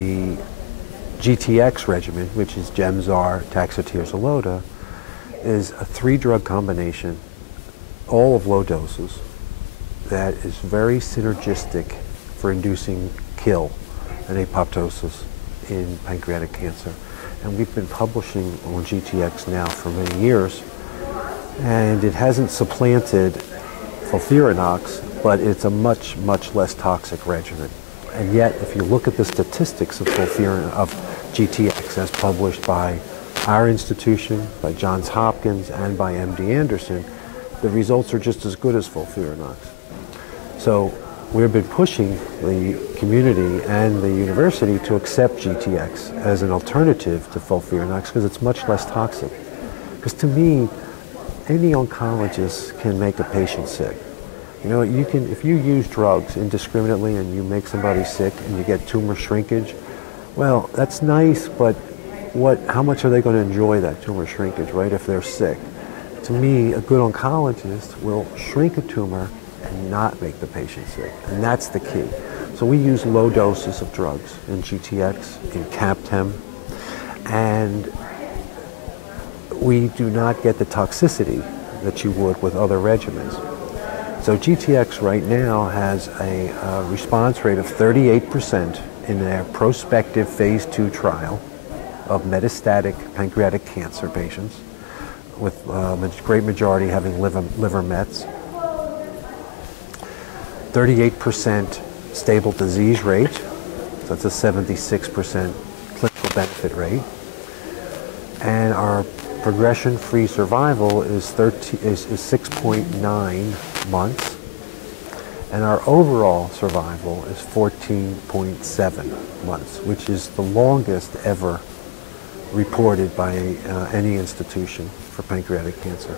The GTX regimen, which is Gemzar, Taxotere, is a 3-drug combination, all of low doses, that is very synergistic for inducing kill and apoptosis in pancreatic cancer. And we've been publishing on GTX now for many years, and it hasn't supplanted FOLFIRINOX, but it's a much, much less toxic regimen. And yet, if you look at the statistics of GTX as published by our institution, by Johns Hopkins, and by MD Anderson, the results are just as good as FOLFIRINOX. So we've been pushing the community and the university to accept GTX as an alternative to FOLFIRINOX because it's much less toxic. Because to me, any oncologist can make a patient sick. You know, if you use drugs indiscriminately and you make somebody sick and you get tumor shrinkage, well, that's nice, but how much are they going to enjoy that tumor shrinkage, right, if they're sick? To me, a good oncologist will shrink a tumor and not make the patient sick, and that's the key. So we use low doses of drugs in GTX, in CAPTEM, and we do not get the toxicity that you would with other regimens. So GTX right now has a response rate of 38% in their prospective phase 2 trial of metastatic pancreatic cancer patients, with a great majority having liver mets. 38% stable disease rate, so that's a 76% clinical benefit rate. And our progression-free survival is 6.9 months, and our overall survival is 14.7 months, which is the longest ever reported by any institution for pancreatic cancer.